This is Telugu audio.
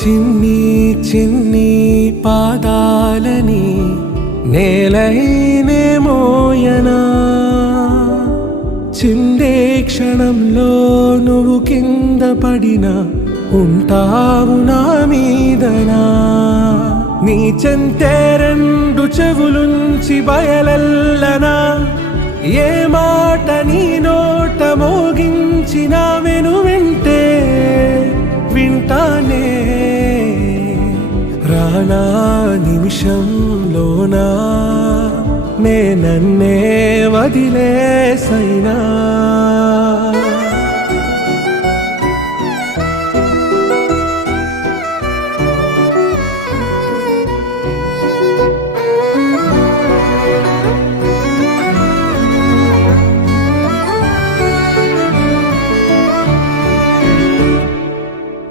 చిన్ని చిన్ని పాదాలని నేలైనే మోయనా, చిందే క్షణంలో నువ్వు కింద పడినా ఉంటావు నా మీదనా. నీ చెంతే రెండు చెవులుంచి బయలెల్లనా, ఏ మాట నీ నోట మోగించిన వెంటే వింటానే. రానా నిమిషంలోనా నే నన్నే వదిలేసైనా